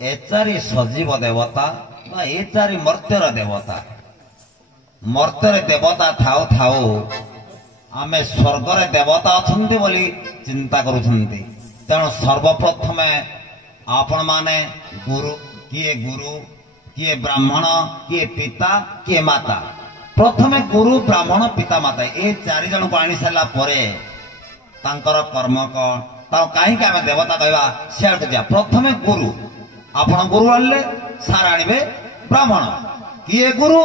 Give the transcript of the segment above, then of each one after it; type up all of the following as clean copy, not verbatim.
एचारी सजीव देवता एचारी मर्त्यर देवता मर्त्यर देवता थाउ थाउ आमे स्वर्गर देवता अछंती बोली चिंता करुछंती तेणु सर्वप्रथम आपण माने गुरु किए ब्राह्मण किए पिता किए माता प्रथमे गुरु ब्राह्मण पिता माता ए चारि जन को आनी सारा परे तांकर कर्म कौन कहीं आम देवता कहवा सियाड़ जा प्रथमे गुरु आपण गुरु आनले सार आनिबे ब्राह्मण किए गुरु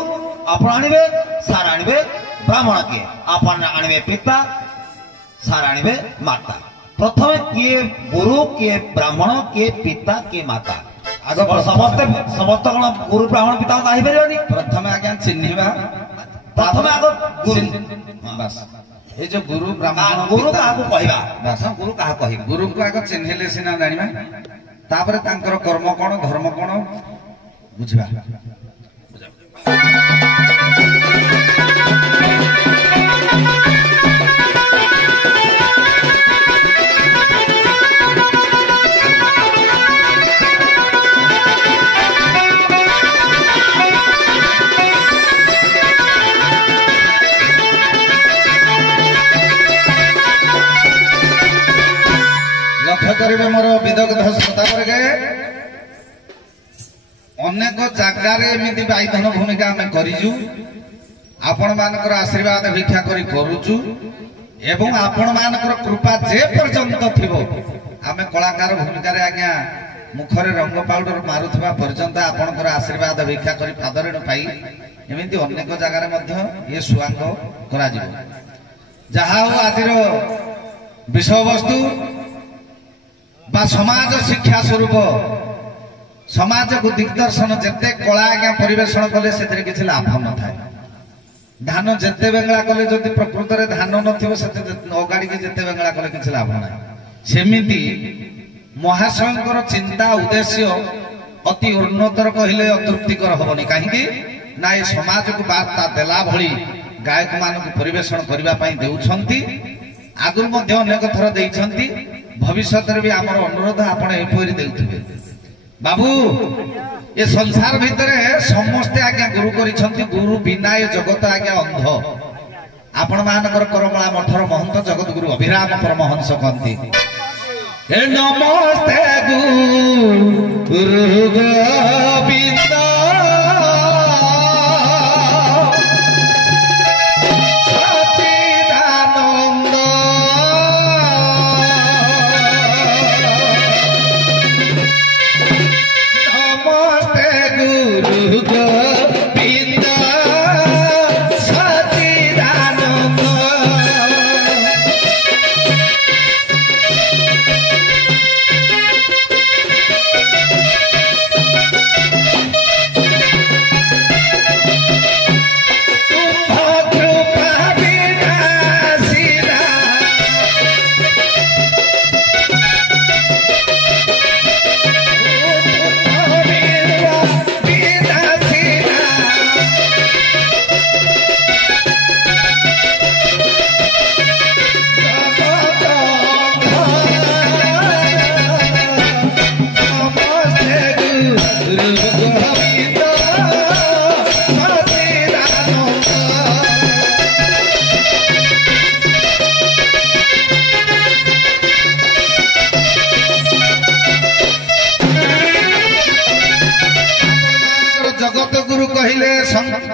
आपण आनिबे सार आनिबे ब्राह्मण किए आपण आनिबे पिता सार आनिबे माता प्रथमे किए गुरु किए ब्राह्मण किए पिता किए माता आग समस्त समस्त कौन गुरु ब्राह्मण पिता कही पारे प्रथमे आज्ञा चिन्हिबा प्रथमे आग गुरु बस ये जो गुरु ब्राह्मण गुरु क्या कहवा गुरु क्या कह गुरु को आग चिन्हिले सीना जानिबा तापर तांकर कर्म कौन धर्म कौन बुझिबा करिबे मोर विदग्ध श्रोता वर्गे अनेक जगार एमती बाईधन भूमिका आम करूँ आपण मानकर आशीर्वाद भिक्षा करी करुचु एवं आपण मानकर कृपा जे पर्यंत थिबो आमे कलाकार भूमिका रे आज्ञा मुखरे रंग पाउडर मारुथबा पर्यंत आपणकर आशीर्वाद भिक्षा करी पादरेण पाई एमती अनेक जगार मध्य ये सुआंग करा जिवो जहा हो आजिर विषय वस्तु बा समाज शिक्षा स्वरूप समाज को दिग्दर्शन जेते कला आज्ञा परिवेषण कले से किसी लाभ न थाए धान जेते बेंगला कले जदि प्रकृत में धान नथिबो सेते अगाड़ी के जेते बेंगला कले किसी लाभ ना सेमिति महाशयंकर चिंता उद्देश्य अति उन्नतर कहले अतृप्तिकर हबनी कहीं ना ये समाज को वार्ता देला भली गायक मान परिवेषण करने देउछंती आगुर मध्य अनेक थर देइछंती भविष्य भी आमर अनुरोध आपण एपरी देउथिबे बाबू ये संसार भितर समस्ते आज्ञा गुरु करिछंती गुरु बिना ये जगत आज्ञा अंध आपण मानकर करमला मठर महंत जगत गुरु अभिराम परमहंस कहती नमस्ते गुरु गोविंद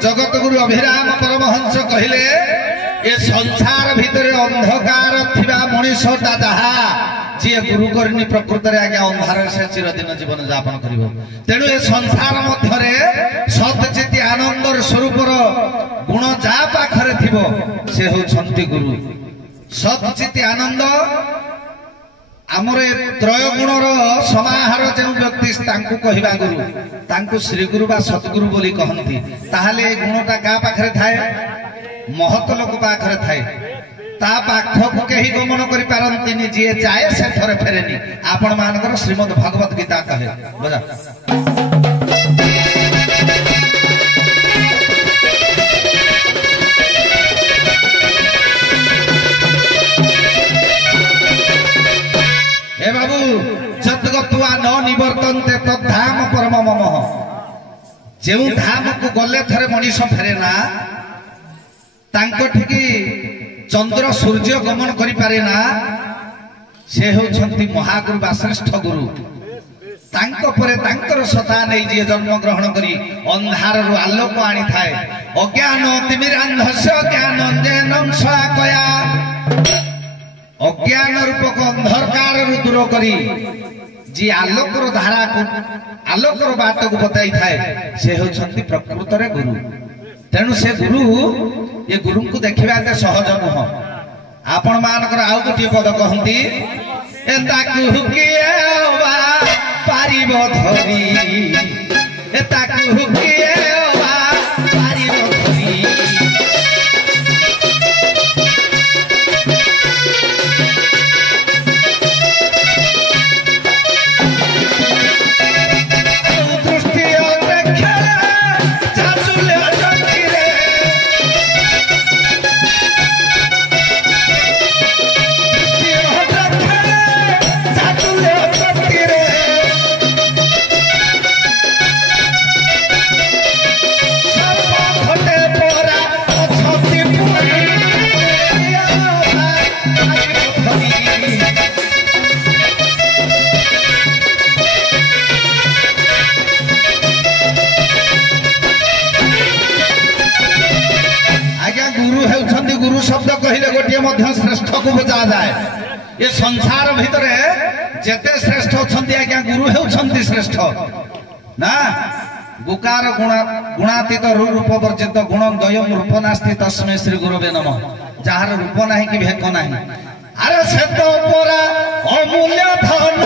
जगत गुरु अभिराम परमहंस कहले ये संसार भितर अंधकार थिबा मनुष्यटा जहा जी गुरु करनी प्रकृत रे आज्ञा अंधार से चिरदिन जीवन यापन करिवो तेणु ये संसार मध्यरे सतचिति आनंदर स्वरूपर गुण जा पाखरे थिबो से होछंती गुरु सतचिति आनंद आमर त्रय गुणर समाहार जो व्यक्ति कहवा गुरु तांकु श्री गुरु बा सतगुरु बोली कहती ताहले गुणटा का पाखरे थाए महत लोक पाखरे थाए ता पाखक केही गमन करि पारंतिनी जे जाए से थरे फेरेनी आपण मानकर श्रीमद् भगवत गीता कहे बुझा हे बाबू जतगत्वा न निवर्तन्ते तद्धाम जो धाम को गले थरे मनीष फेरे ना ठिकी चंद्र सूर्य गमन करि पारे ना से होछंती महागुरु बा श्रेष्ठ गुरु तांको परे तांकर सता नै जे जन्म ग्रहण करी अंधार रु आलोक आनी थाए अज्ञान तिमिरांधस्य ज्ञानंजनम स्वाकया अज्ञान रूपक अंधकार रु दूर करी जी आलोक रो धारा को आलोक रो बाट को बताई थाए से होछंती प्रकृत रे गुरु तेणु से गुरु ये गुरु को देखिबा ते सहज नह आपण मानकर आउ गोटे पद कहंती एता कुहुकिएवा पारिब धरी एता कुहुकिएवा पारिब धरी गुरु शब्द कहले गोटे मध्य श्रेष्ठ को बुझा जाए ये संसार भितर जेते श्रेष्ठ छंती आज्ञा गुरु हेउछंती श्रेष्ठ ना गुकार गुणातीत रूप वर्जित गुण द्वयम रूप नास्ति तस्मै श्री गुरुवे नमः जार रूप नाही कि भेक नाही अरे से तो परा अमूल्य धन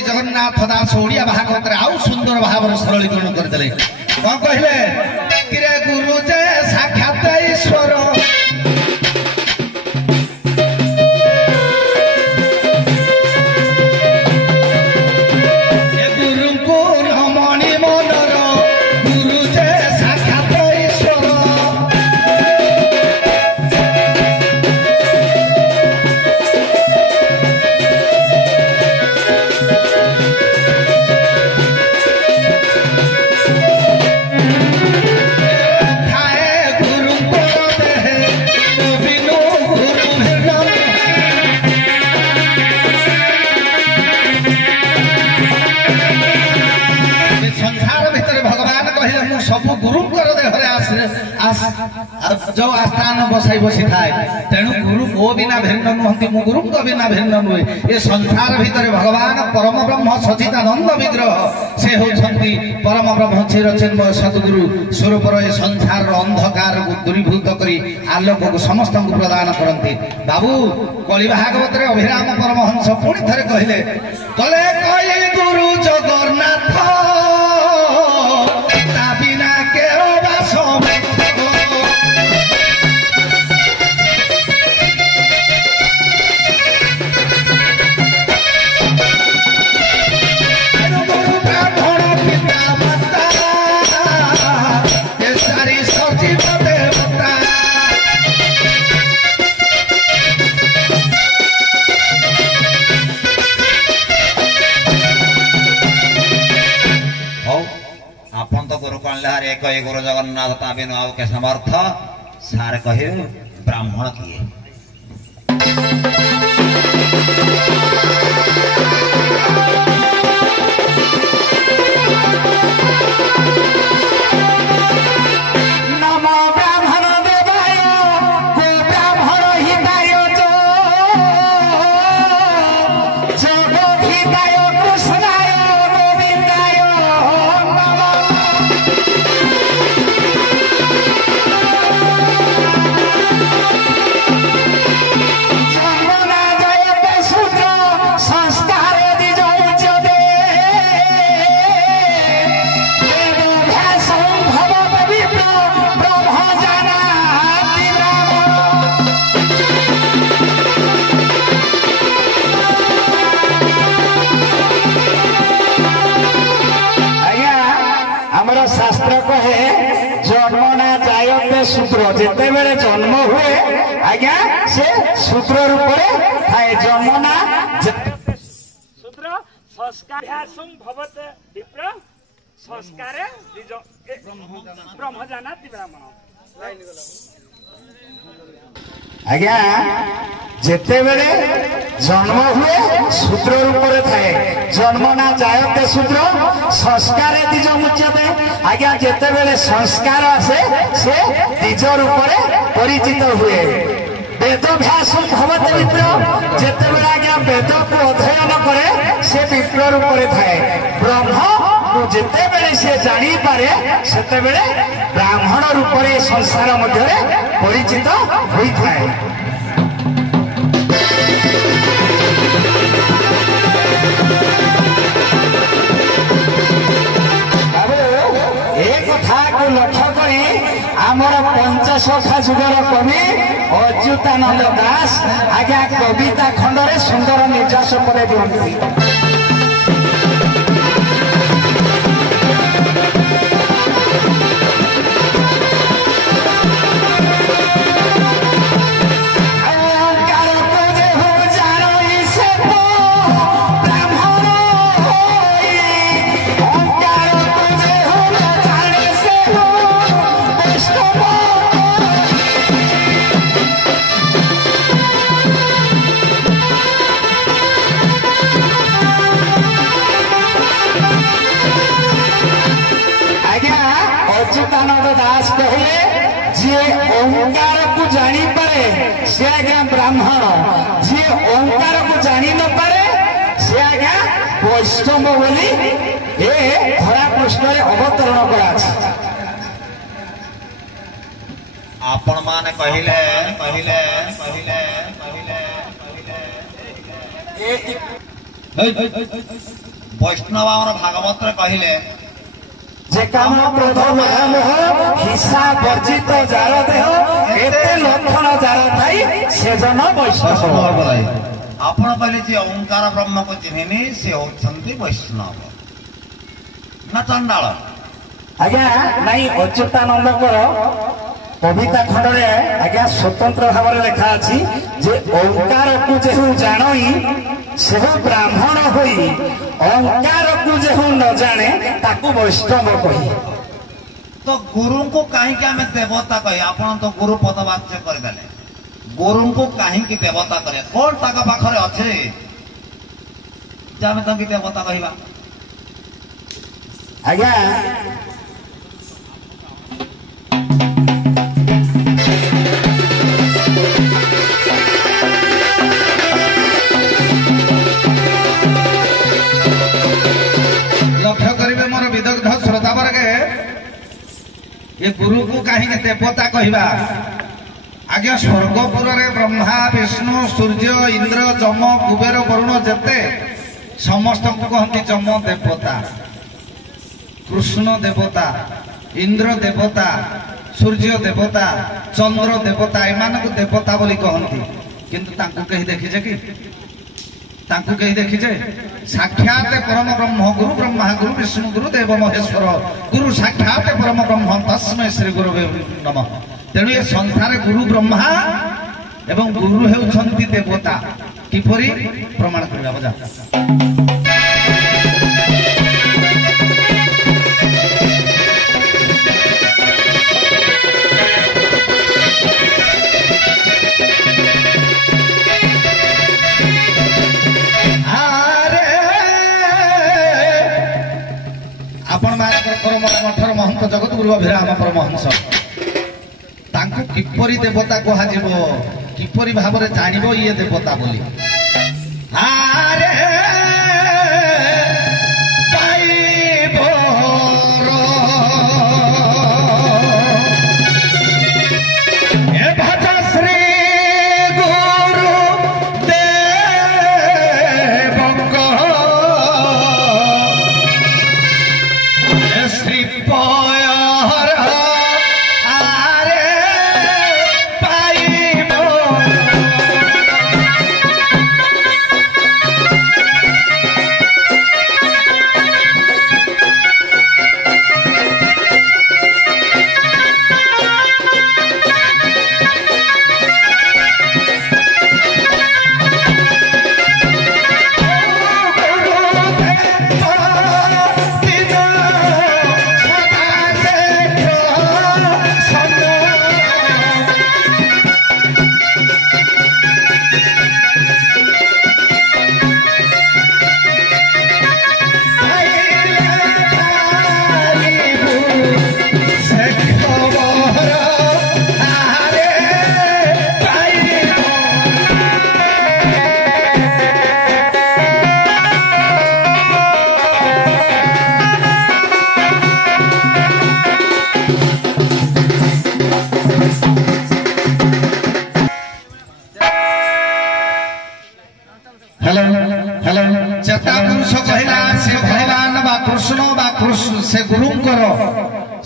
जगन्नाथ दास ओडिया भागवत आउ सुंदर भाव सरलीकरण करदे कौन कहले किरे गुरु जे साक्षात ईश्वर गुरु को रमणी मनर गुरु जे साक्षात ईश्वर सबु गुरु जो आस्थान बसाई बसी थाए तेणु गुरु को बिना भिन्न नुहति मु गुरु को बिना भिन्न नुहे ये संसार भितर भगवान परम ब्रह्म सचिदानंद विग्रह से होछंती परम ब्रह्म चिरचिन्मय सद्गुरु स्वरूपर ये संसार अंधकार को दूरीभूत करी आलोक को समस्त को प्रदान करती बाबू कलि भागवत रे अभिराम परमहंस पुणी थरे कहले कले कई गुरु जगन्नाथ बिना के एक गुरु जगन्नाथ ता बिनु आउ के समर्थ सारे कहे ब्राह्मण किए नमो ब्राह्मण देवाय को ब्राह्मण हिताय च कहे जन्म ना जायते शूद्र जिते बेले जन्म हुए आज्ञा से शूद्र रूप थाए जन्म ना शूद्र संस्कार भवत विप्र संस्कार ब्रह्मजाना ब्राह्मण आज्ञा जेते बेले जन्म हुए शूद्र रूप थाए जन्म ना जायते शूद्र संस्कार द्विज मुच्यते आज्ञा जेते बेले संस्कार आसे से द्विज रूप परिचित हुए वेदभ्यास भवत विप्र जेते बेले आज्ञा वेद को अध्ययन करे से विप्र रूप थाए ब्रह्म को जेते बेले से जानी पारे सेते बेले ब्राह्मण रूप संसार मध्य परिचित होता है। लक्ष्य कर आमर पंचसखा जुगर कवि अच्युतानंद दास आज्ञा कविता खंडरे सुंदर निर्यास पर दिखती दास कहले जे ओंकार को जानी पारे से आज्ञा ब्राह्मण जे ओंकार को जानी न पारे से आज्ञा वैष्णव बोली ए धरा पृष्ठ अवतरण करा आपण माने कहिले कहिले कहिले वैष्णव आमर भागवत रे कहिले जे काम क्रोध महामोह हिंसा वर्जित जार देह एते लक्षण जार थाई से जन वैष्णव आपण कहले जे ओंकार ब्रह्म को चिन्हिनी से होछंती वैष्णव ना चंडाल आज्ञा नहीं अच्युतानंद कविता खंडरे आज्ञा स्वतंत्र भाव लेखा अच्छी जे ओंकार को जेहू जानई से ब्राह्मण होई ओंकार को जेहू न जाने ताकू वैष्णव कही तो गुरु को कहीं आम देवता कही आपण तो गुरु पदवाच्य करदेले गुरु को कहीं देवता करे कौन ताका पाखरे अच्छे जे आम तंकी देवता कहवा आज्ञा ये गुरु को कहीं देवता कहवा आज्ञा स्वर्गपुर रे ब्रह्मा विष्णु सूर्य इंद्र जम कुबेर वरुण जेते समस्त को कहती जम देवता कृष्ण देवता इंद्र देवता सूर्य देवता चंद्र देवता एमान को देवता बोली कहती किंतु तांको कहीं देखिजे कि तांको कहीं देखिजे साक्षात परम ब्रह्म गुरु ब्रह्मा गुरु विष्णु गुरु देव महेश्वर गुरु साक्षात परम ब्रह्म तस्मै श्री गुरुवे नमः तेणु ये संसार गुरु ब्रह्मा एवं गुरु हेउछंती देवता किपरि प्रमाण करबा बजा मठर महंत जगत गुरु अभिराम परमहंस तांको किपरि देवता कहाजिब किपरि भाव जानिब ये देवता बोली आरे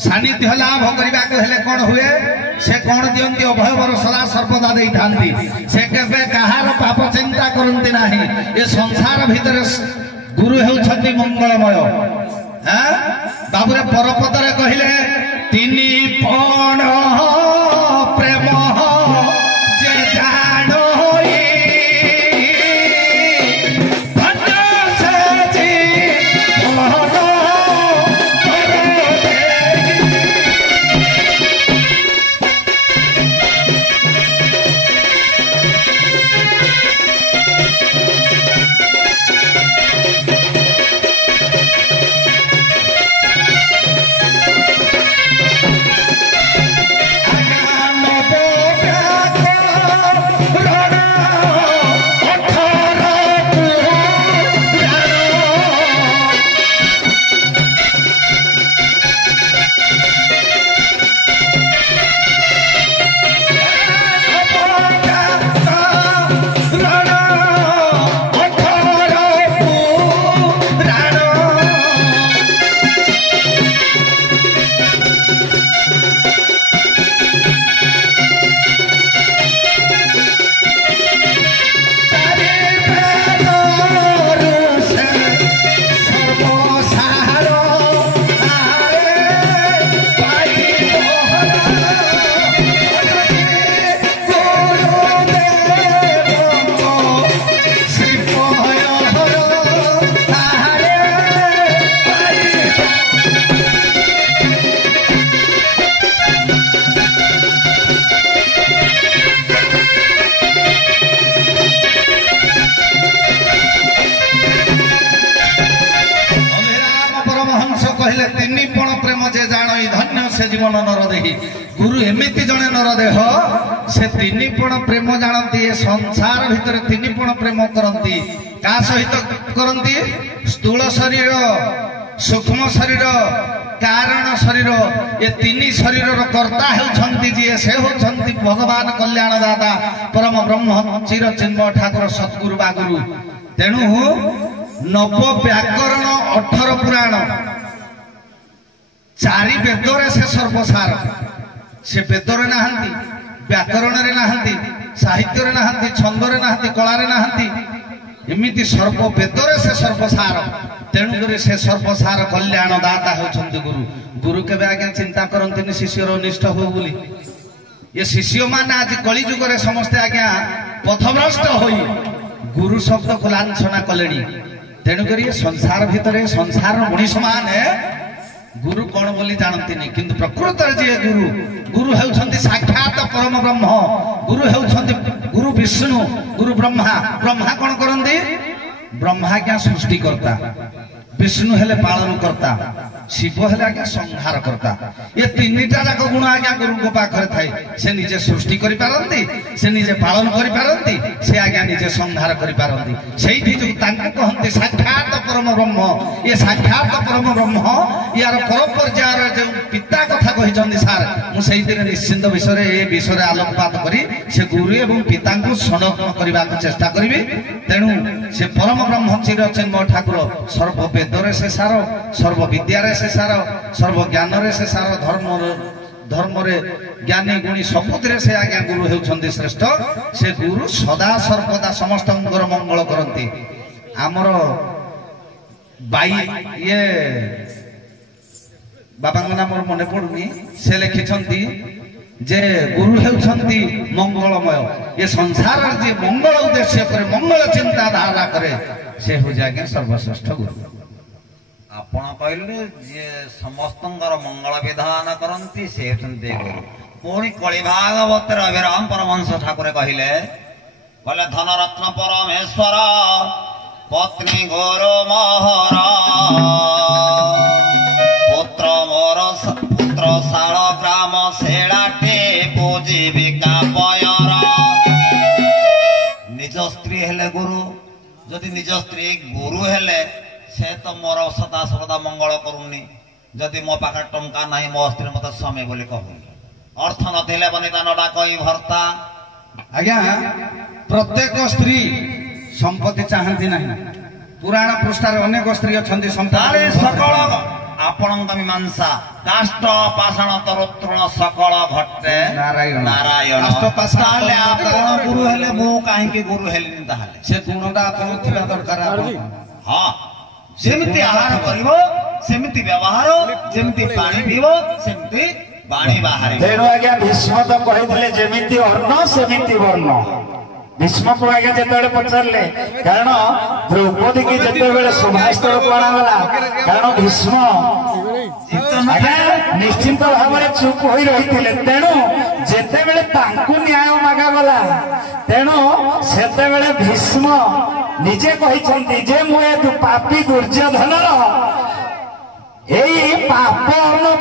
ସାନ୍ନିଧ୍ୟ ଲାଭ କରିବାକୁ ହେଲେ କଣ ହୁଏ? ସେ କଣ ଦିଅନ୍ତି? ଅଭୟବର ସଦା ସର୍ବଦା ଦେଇଥାନ୍ତି। ସେ କେବେ କାହାର ପାପ ଚିନ୍ତା କରନ୍ତି ନାହିଁ। ଏ ସଂସାର ଭିତରେ ଗୁରୁ ହେଉଛନ୍ତି ମଙ୍ଗଳମୟ। ବାବୁରେ ପରପଦରେ କହିଲେ ତିନି ପଣ ପ୍ରେମ ଯେ ଜାଣୋଇ জীবন নরদেহী গুরু এমিতি জনে নরদেহ সে তিনিপণ প্রেম জানতি। এ সংসার ভিতরে তিনিপণ প্রেম করନ୍ତି। কা সহিত করନ୍ତି? স্থূল শরীর, সূক্ষ্ম শরীর, কারণ শরীর। এ তিনি শরীরর কর্তা হেউଛନ୍ତି যিয়ে সে হেউଛନ୍ତି ভগবান কল্যাণ দাতা পরম ব্রহ্ম চির চিন্ময় ঠাকুর সদ্গুরু বা গুরু। তেণু নব ব্যাকরণ 18 পুরাণ 4 বেদরে সে সর্বসার। সে বেদরে নাহাନ୍ତି, ব্যাকরণরে নাহাନ୍ତି, সাহিত্যরে নাহাନ୍ତି, ছন্দরে নাহাନ୍ତି, কলারে নাহাନ୍ତି। এমিতি সর্ব বেদরে সে সর্বসার। তেণুকরি সে সর্বসার কল্যাণ দাতা হেউଛନ୍ତି গুরু। গুরু কেবে আজ্ঞা চিন্তা করন্তিনি শিষ্যর অনিষ্ট হউ বলি। এ শিষ্য মানে আজ কলি যুগরে সমস্তে আজ্ঞা পথভ্রষ্ট হই গুরু শব্দକୁ লাঞ্ছনা কলেনি। তেণুকরি সংসার ভিতরে সংসার মଣିଷ মানে গুরু কোন বলি জানন্তিনি, কিন্তু প্রকৃতরে যে গুরু, গুরু হেউଛନ୍ତି সাক্ষাৎ পরম ব্রহ্ম। গুরু হেউଛନ୍ତି গুরু বিষ্ণু, গুরু ব্রহ্মা। ব্রহ্মা কোন করନ୍ତି? ব্রহ্মা আজ্ঞা সৃষ্টিকর্তা, বিষ্ণু হেলে পালন কর্তা, শিব হেলে আজ্ঞা সংহার কর্তা। এ তিনিটা যাক গুণ আজ্ঞা গুরুଙ୍କ পাখরে থাই। সে নিজে সৃষ্টি করি পারନ୍ତି, সে নিজে পালন করি পারନ୍ତି, সে আজ্ঞা নিজে সংহার করি পারନ୍ତି। সেইটি যোগ তাଙ୍କୁ কহନ୍ତି সাক্ষাৎ পরম ব্রহ্ম। এ সাক্ষাৎ পরম ব্রহ্ম ইয়ার পর পর্যায়ের যে পিতা কথা কহিଛନ୍ତି ସାର୍, ମୁଁ ସେଇଥିରେ ନିଶ୍ଚିନ୍ତ ବିଷୟରେ ଏ ବିଷୟରେ ଆଲୋକପାତ କରି ସେ ଗୁରୁ ଏବଂ ପିତାଙ୍କୁ ସଂରକ୍ଷଣ କରିବାକୁ ଚେଷ୍ଟା କରିବି। ତେଣୁ ସେ ପରମ ବ୍ରହ୍ମ ଚିର ଚିନ୍ମୟ ଠାକୁର ସର୍ବ ବେଦରେ ସେ ସାର, ସର୍ବ ବିଦ୍ୟାରେ ସେ ସାର, ସର୍ବ ଜ୍ଞାନରେ ସେ ସାର, ଧର୍ମରେ ଜ୍ଞାନୀ ଗୁଣୀ ସବୁଥିରେ ସେ ଆଜ୍ଞା ଗୁରୁ ହେଉଛନ୍ତି ଶ୍ରେଷ୍ଠ। ସେ ଗୁରୁ ସଦା ସର୍ବଦା ସମସ୍ତଙ୍କର ମଙ୍ଗଳ କରନ୍ତି। ଆମର ଇଏ ବାବାଙ୍କ ନାମ ମୋର ମନେ ପଡୁନି, ସେ ଲେଖିଛନ୍ତି ଯେ ଗୁରୁ ହେଉଛନ୍ତି ମଙ୍ଗଳମୟ। ଏ ସଂସାରର ଯେ ମଙ୍ଗଳ ଉଦ୍ଦେଶ୍ୟ କରେ, ମଙ୍ଗଳ ଚିନ୍ତାଧାରା କରେ, ସେ ହେଉଛି ଆଜ୍ଞା ସର୍ବଶ୍ରେଷ୍ଠ ଗୁରୁ। ଆପଣ କହିଲେ ଯିଏ ସମସ୍ତଙ୍କର ମଙ୍ଗଳ ବିଧାନ କରନ୍ତି ସେ ହେଉଛନ୍ତି ଗୁରୁ। ପୁଣି କଳି ଭାଗବତରେ ଅଭିରାମ ପରମହଂସ ଠାକୁର କହିଲେ ଧନରତ୍ନ ପରମେଶ୍ୱର ପତ୍ନୀ ଗୁରୁ ମୋହର, ପୁତ୍ର ମୋର ପୁତ୍ର ଶାଳ ଗ୍ରାମ ଶେଳାଟେ ଜୀବିକା ପୟର। ନିଜ ସ୍ତ୍ରୀ ହେଲେ ଗୁରୁ, ଯଦି ନିଜ ସ୍ତ୍ରୀ ଗୁରୁ ହେଲେ ସେ ତ ମୋର ସଦା ସର୍ବଦା ମଙ୍ଗଳ କରୁନି। ଯଦି ମୋ ପାଖରେ ଟଙ୍କା ନାହିଁ, ମୋ ସ୍ତ୍ରୀ ମତେ ସ୍ୱାମୀ ବୋଲି କହୁନି, ଅର୍ଥ ନଥିଲେ ବନିଦାନ ଡାକଇ ଭର୍ତ୍ତା। ଆଜ୍ଞା ପ୍ରତ୍ୟେକ ସ୍ତ୍ରୀ ସମ୍ପତ୍ତି ଚାହାନ୍ତି ନାହିଁ। ପୁରାଣ ପୃଷ୍ଠାରେ ଅନେକ ସ୍ତ୍ରୀ ଅଛନ୍ତି ସମ୍ପତ୍ତି ଆପଣଙ୍କ ମୀମାଂସା କାଷ୍ଟ ପାଷାଣ ତରୋତ୍ତରଣ ସକଳ ଘଟେ ନାରାୟଣ। ନାରାୟଣ। କାଷ୍ଟ ପାଷାଣ ତାହେଲେ ଆପଣ ତରୋତ୍ତରଣ ଗୁରୁ ହେଲେ ମୁଁ କାହିଁକି ଗୁରୁ ହେଲିନି ତାହେଲେ? ସେ ଗୁଣଟା ଆପଣଙ୍କୁ ଥିବା ଦରକାର। ହଁ, ଯେମିତି ଆହାର କରିବ ସେମିତି ବ୍ୟବହାର, ଯେମିତି ପାଣି ପିଇବ ସେମିତି ବାଣୀ ବାହାରିବ। ତେଣୁ ଆଜ୍ଞା ଭୀଷ୍ମ ତ କହିଥିଲେ ଯେମିତି ଅର୍ଣ୍ଣ ସେମିତି ବର୍ଣ୍ଣ। ଭୀଷ୍ମକୁ ଆଜ୍ଞା ଯେତେବେଳେ ପଚାରିଲେ, କାରଣ ଦ୍ରୌପଦୀ କି ଯେତେବେଳେ ସଭାସ୍ଥଳକୁ ଅଣାଗଲା, କାରଣ ଭୀଷ୍ମ ଆଜ୍ଞା ନିଶ୍ଚିନ୍ତ ଭାବରେ ଚୁପ୍ ହୋଇ ରହିଥିଲେ। ତେଣୁ ଯେତେବେଳେ ତାଙ୍କୁ ନ୍ୟାୟ ମାଗାଗଲା, ତେଣୁ ସେତେବେଳେ ଭୀଷ୍ମ ନିଜେ କହିଛନ୍ତି ଯେ ମୁଁ ଏ ପାପୀ ଦୁର୍ଯ୍ୟୋଧନର ଏଇ ପାପ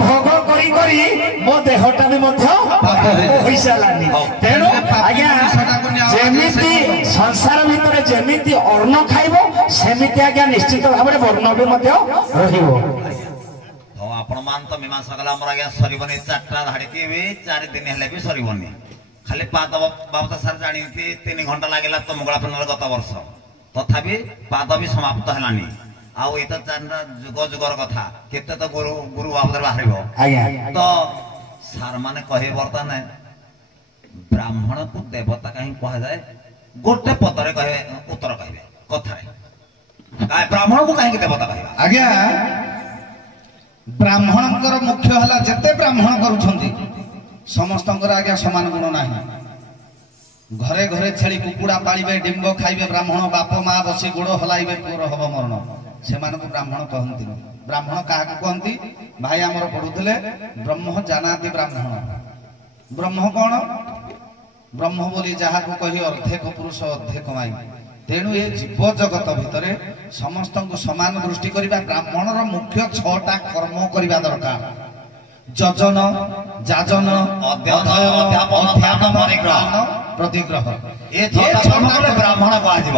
ଭୋଗ କରି କରି ମୋ ଦେହଟା ବି ମଧ୍ୟ ହୋଇସାରିଲାନି। ତେଣୁ ଆଜ୍ଞା ଯେମିତି ସଂସାର ଭିତରେ ଯେମିତି ଅନ୍ନ ଖାଇବ ସେମିତି ଆଜ୍ଞା ନିଶ୍ଚିତ ଭାବରେ ବର୍ଣ୍ଣ ବି ମଧ୍ୟ ରହିବ। ଆପଣ ମାନ ତ ମୀମାଂସା କଲେ ଆମର ଆଜ୍ଞା ସରିବନି। 4ଟା ଧାଡିକି ବି 4 ଦିନ ହେଲେ ବି ସରିବନି। ଖାଲି ପାଦ ବାବଦ ସାର୍ ଜାଣିଛି 3 ଘଣ୍ଟା ଲାଗିଲା ତ ମଙ୍ଗଳା ପୂର୍ଣ୍ଣିମାରେ ଗତ ବର୍ଷ, ତଥାପି ପାଦ ବି ସମାପ୍ତ ହେଲାନି। ଆଉ ଏଇ ତ 4ଟା ଯୁଗ ଯୁଗର କଥା, କେତେ ତ ଗୁରୁ ଗୁରୁ ବାବଦରେ ବାହାରିବ। ତ ସାର୍ ମାନେ କହିବେ ବର୍ତ୍ତମାନ ବ୍ରାହ୍ମଣକୁ ଦେବତା କାହିଁକି କୁହାଯାଏ? ଗୋଟେ ପଦରେ କହିବେ, ଉତ୍ତର କହିବେ କଥାରେ, ବ୍ରାହ୍ମଣକୁ କାହିଁକି ଦେବତା କହିବା? ଆଜ୍ଞା ବ୍ରାହ୍ମଣଙ୍କର ମୁଖ୍ୟ ହେଲା, ଯେତେ ବ୍ରାହ୍ମଣ କରୁଛନ୍ତି ସମସ୍ତଙ୍କର ଆଜ୍ଞା ସମାନ ଗୁଣ ନାହିଁ। ଘରେ ଘରେ ଛେଳି କୁକୁଡ଼ା ପାଳିବେ, ଡିମ୍ବ ଖାଇବେ ବ୍ରାହ୍ମଣ, ବାପ ମା ବସି ଗୋଡ଼ ହଲାଇବେ ପୁଅର ହବ ମରଣ, ସେମାନଙ୍କୁ ବ୍ରାହ୍ମଣ କହନ୍ତିନି। ବ୍ରାହ୍ମଣ କାହାକୁ କହନ୍ତି? ଭାଇ ଆମର ପଢୁଥିଲେ ବ୍ରହ୍ମ ଜାନାତି ବ୍ରାହ୍ମଣ। ବ୍ରହ୍ମ କଣ? ବ୍ରହ୍ମ ବୋଲି ଯାହାକୁ କହି ଅର୍ଦ୍ଧେକ ପୁରୁଷ ଅର୍ଦ୍ଧେକ ମାଇ। ତେଣୁ ଏ ଜୀବ ଜଗତ ଭିତରେ ସମସ୍ତଙ୍କୁ ସମାନ ଦୃଷ୍ଟି କରିବା। ବ୍ରାହ୍ମଣର ମୁଖ୍ୟ 6ଟା କର୍ମ କରିବା ଦରକାର। ଯଜନ, ଯାଜନ, ଅଧ୍ୟାପନ, ପ୍ରତିଗ୍ରହ। ଏ 6ଟା କର୍ମ କଲେ ବ୍ରାହ୍ମଣ କୁହାଯିବ।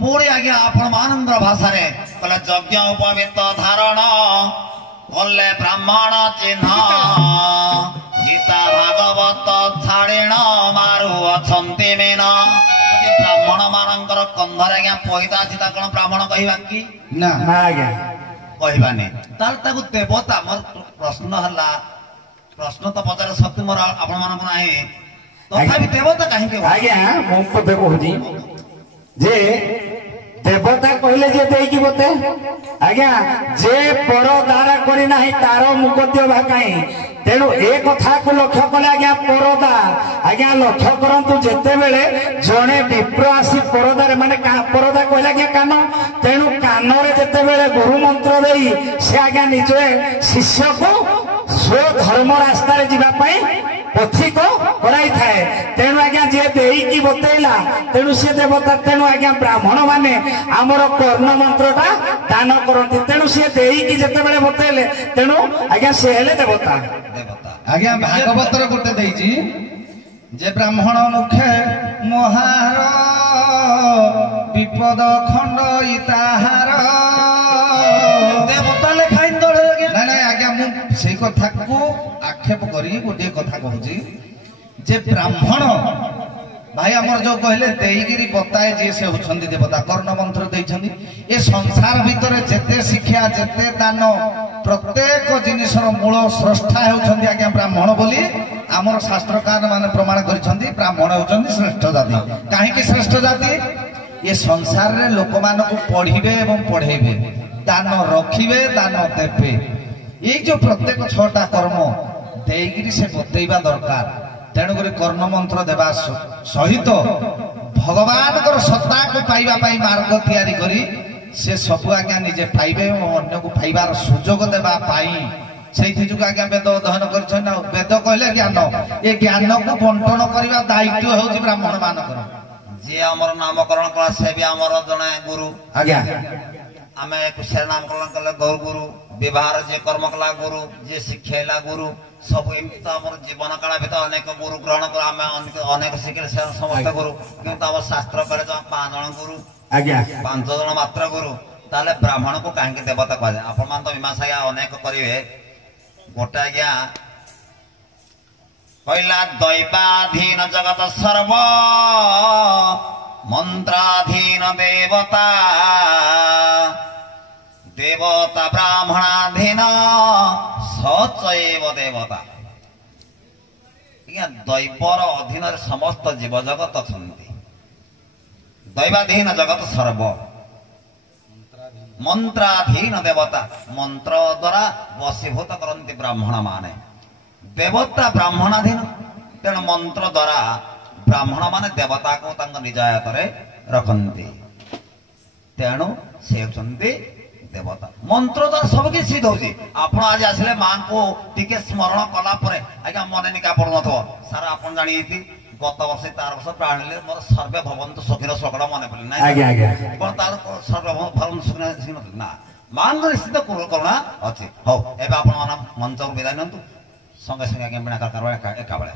ପୁଣି ଆଜ୍ଞା ଆପଣ ମାନଙ୍କର ଭାଷାରେ କହିଲେ ଯଜ୍ଞ ଉପବିତ ଧାରଣ କଲେ ବ୍ରାହ୍ମଣ ଚିହ୍ନ, ଗୀତା ଭାଗବତ ଛାଡ଼ିଣ ମାରୁ ଅଛନ୍ତି ମୀନ। ବ୍ରାହ୍ମଣ ମାନଙ୍କର କନ୍ଧରେ ଆଜ୍ଞା ପଇତା ଅଛି, ତା କଣ ବ୍ରାହ୍ମଣ କହିବା କି? ନା ଆଜ୍ଞା କହିବାନି। ତାହେଲେ ତାକୁ ଦେବତା। ମୋର ପ୍ରଶ୍ନ ହେଲା, ପ୍ରଶ୍ନ ତ ପଚାରେ ଶକ୍ତି ମୋର ଆପଣ ମାନଙ୍କୁ ନାହିଁ, ତଥାପି ଦେବତା କାହିଁକି? ଆଜ୍ଞା ମୁଁ କଥା କହୁଛି ଯେ ଦେବତା କହିଲେ ଯେ ଦେଇକି ବତେ, ଆଜ୍ଞା ଯେ ପର ଦ୍ୱାରା କରି ନାହିଁ ତାର ମୁକଦ୍ୟ ଭାକାଇଁ। ତେଣୁ ଏ କଥାକୁ ଲକ୍ଷ୍ୟ କଲେ ଆଜ୍ଞା ପରଦା, ଆଜ୍ଞା ଲକ୍ଷ୍ୟ କରନ୍ତୁ ଯେତେବେଳେ ଜଣେ ବିପ୍ର ଆସି ପରଦାରେ, ମାନେ ପରଦା କହିଲେ ଆଜ୍ଞା କାନ, ତେଣୁ କାନରେ ଯେତେବେଳେ ଗୁରୁ ମନ୍ତ୍ର ଦେଇ ସେ ଆଜ୍ଞା ନିଜ ଶିଷ୍ୟକୁ ସ୍ୱଧର୍ମ ରାସ୍ତାରେ ଯିବା ପାଇଁ ପଥିକ କରାଇଥାଏ। ତେଣୁ ଆଜ୍ଞା ଯିଏ ଦେଇକି ବତେଇଲା, ତେଣୁ ସେ ଦେବତା। ତେଣୁ ଆଜ୍ଞା ବ୍ରାହ୍ମଣ ମାନେ ଆମର କର୍ଣ୍ଣ ମନ୍ତ୍ରଟା ଦାନ କରନ୍ତି। ତେଣୁ ସିଏ ଦେଇକି ଯେତେବେଳେ ବତେଇଲେ, ତେଣୁ ଆଜ୍ଞା ସେ ହେଲେ ଦେବତା। ଆଜ୍ଞା ଭାଗବତର ଗୋଟେ ଦେଇଛି ଯେ ବ୍ରାହ୍ମଣ ମୁଖେ ମହାର ବିପଦ ଖଣ୍ଡ ଇତାହାର। ଦେବତା ଲେଖାଇ ନାଇଁ ନାଇଁ ଆଜ୍ଞା ମୁଁ ସେଇ କଥାକୁ ଆକ୍ଷେପ କରି ଗୋଟିଏ କଥା କହୁଛି ଯେ ବ୍ରାହ୍ମଣ ଭାଇ ଆମର ଯୋଉ କହିଲେ ଦେଇକିରି ବତାଏ ଯିଏ ସେ ହଉଛନ୍ତି ଦେବତା। କର୍ଣ୍ଣ ମନ୍ତ୍ର ଦେଇଛନ୍ତି। ଏ ସଂସାର ଭିତରେ ଯେତେ ଶିକ୍ଷା, ଯେତେ ଦାନ, ପ୍ରତ୍ୟେକ ଜିନିଷର ମୂଳ ସ୍ରଷ୍ଟା ହେଉଛନ୍ତି ଆଜ୍ଞା ବ୍ରାହ୍ମଣ ବୋଲି ଆମର ଶାସ୍ତ୍ରକାର ମାନେ ପ୍ରମାଣ କରିଛନ୍ତି। ବ୍ରାହ୍ମଣ ହେଉଛନ୍ତି ଶ୍ରେଷ୍ଠ ଜାତି। କାହିଁକି ଶ୍ରେଷ୍ଠ ଜାତି? ଏ ସଂସାରରେ ଲୋକମାନଙ୍କୁ ପଢିବେ ଏବଂ ପଢେଇବେ, ଦାନ ରଖିବେ, ଦାନ ଦେବେ। ଏଇ ଯୋଉ ପ୍ରତ୍ୟେକ 6ଟା କର୍ମ ଦେଇକିରି ସେ ବତେଇବା ଦରକାର। ତେଣୁକରି କର୍ଣ୍ଣ ମନ୍ତ୍ର ଦେବା ସହିତ ଭଗବାନଙ୍କର ସତ୍ତାକୁ ପାଇବା ପାଇଁ ମାର୍ଗ ତିଆରି କରି ସେ ସବୁ ଆଜ୍ଞା ନିଜେ ପାଇବେ ଏବଂ ଅନ୍ୟକୁ ପାଇବାର ସୁଯୋଗ ଦେବା ପାଇଁ ସେଇଥି ଯୋଗୁଁ ଆଜ୍ଞା ବେଦ ଅଧ୍ୟୟନ କରିଛନ୍ତି। ଆଉ ବେଦ କହିଲେ ଜ୍ଞାନ, ଏ ଜ୍ଞାନକୁ ବଣ୍ଟନ କରିବା ଦାୟିତ୍ୱ ହେଉଛି ବ୍ରାହ୍ମଣ ମାନଙ୍କର। ଯିଏ ଆମର ନାମକରଣ କଲା ସେ ବି ଆମର ଜଣେ ଗୁରୁ। ଆଜ୍ଞା ଆମେ ଏକୁଶିଆ ନାମକରଣ କଲେ ଗୌର ଗୁରୁ, ବିବାହର ଯିଏ କର୍ମ କଲା ଗୁରୁ, ଯିଏ ଶିଖେଇଲା ଗୁରୁ, ସବୁ ଏମିତି ତ ଆମର ଜୀବନ କାଳ ଭିତରେ ଅନେକ ଗୁରୁ ଗ୍ରହଣ କଲେ, ଆମେ ଅନେକ ଶିଖିଲେ ସେ ସମସ୍ତେ ଗୁରୁ। କିନ୍ତୁ ଆମ ଶାସ୍ତ୍ର କହିଲେ 5 ଜଣ ଗୁରୁ, ଆଜ୍ଞା 5 ଜଣ ମାତ୍ର ଗୁରୁ। ତାହେଲେ ବ୍ରାହ୍ମଣକୁ କାହିଁକି ଦେବତା କୁହାଯାଏ? ଆପଣ ମାନେ ତ ମୀମାଂସା ଆଜ୍ଞା ଅନେକ କରିବେ। ଗୋଟେ ଆଜ୍ଞା କହିଲା ଦୈବାଧୀନ ଜଗତ ସର୍ବ ମନ୍ତ୍ରାଧୀନ ଦେବତା, ଦେବତା ବ୍ରାହ୍ମଣାଧୀନ ସଚୈବ ଦେବତା। ଆଜ୍ଞା ଦୈବର ଅଧୀନରେ ସମସ୍ତ ଜୀବ ଜଗତ ଅଛନ୍ତି। ଦୈବାଧୀନ ଜଗତ ସର୍ବ। ମନ୍ତ୍ରାଧୀନ ଦେବତା, ମନ୍ତ୍ର ଦ୍ୱାରା ବଶୀଭୂତ କରନ୍ତି ବ୍ରାହ୍ମଣ ମାନେ। ଦେବତା ବ୍ରାହ୍ମଣାଧୀନ, ତେଣୁ ମନ୍ତ୍ର ଦ୍ୱାରା ବ୍ରାହ୍ମଣ ମାନେ ଦେବତାକୁ ତାଙ୍କ ନିଜ ଆୟତରେ ରଖନ୍ତି। ତେଣୁ ସେ ହେଉଛନ୍ତି ଦେବତା। ମନ୍ତ୍ର ଦ୍ୱାରା ସବୁ କିଛି ସିଦ୍ଧ ହଉଛି। ଆପଣ ଆଜି ଆସିଲେ ମାଙ୍କୁ ଟିକେ ସ୍ମରଣ କଲା ପରେ ଆଜ୍ଞା ମନେ ନିକା ପଡୁନଥିବ। ସାର୍ ଆପଣ ଜାଣିଛନ୍ତି ଗତ ବର୍ଷ ତାର ବର୍ଷ ପ୍ରାଣିଲେ ମୋର ସର୍ବେ ଭବନ୍ତୁ ସୁଖୀର ଶ୍ଲୋକଟା ମନେ ପଡିଲେ ନାହିଁ। ଆଜ୍ଞା ଆଜ୍ଞା କଣ ତାର ସର୍ବେ ଭବନ୍ତୁ ସୁଖୀ ନଥିଲା ନା, ମାଙ୍କ ନିଶ୍ଚିତ କରୁଣା ଅଛି। ହଉ ଏବେ ଆପଣ ମଞ୍ଚରୁ ବିଦାୟ ନିଅନ୍ତୁ। ସଙ୍ଗେ ସଙ୍ଗେ ଆଜ୍ଞା ବିଣା ଏକା ବେଳେ।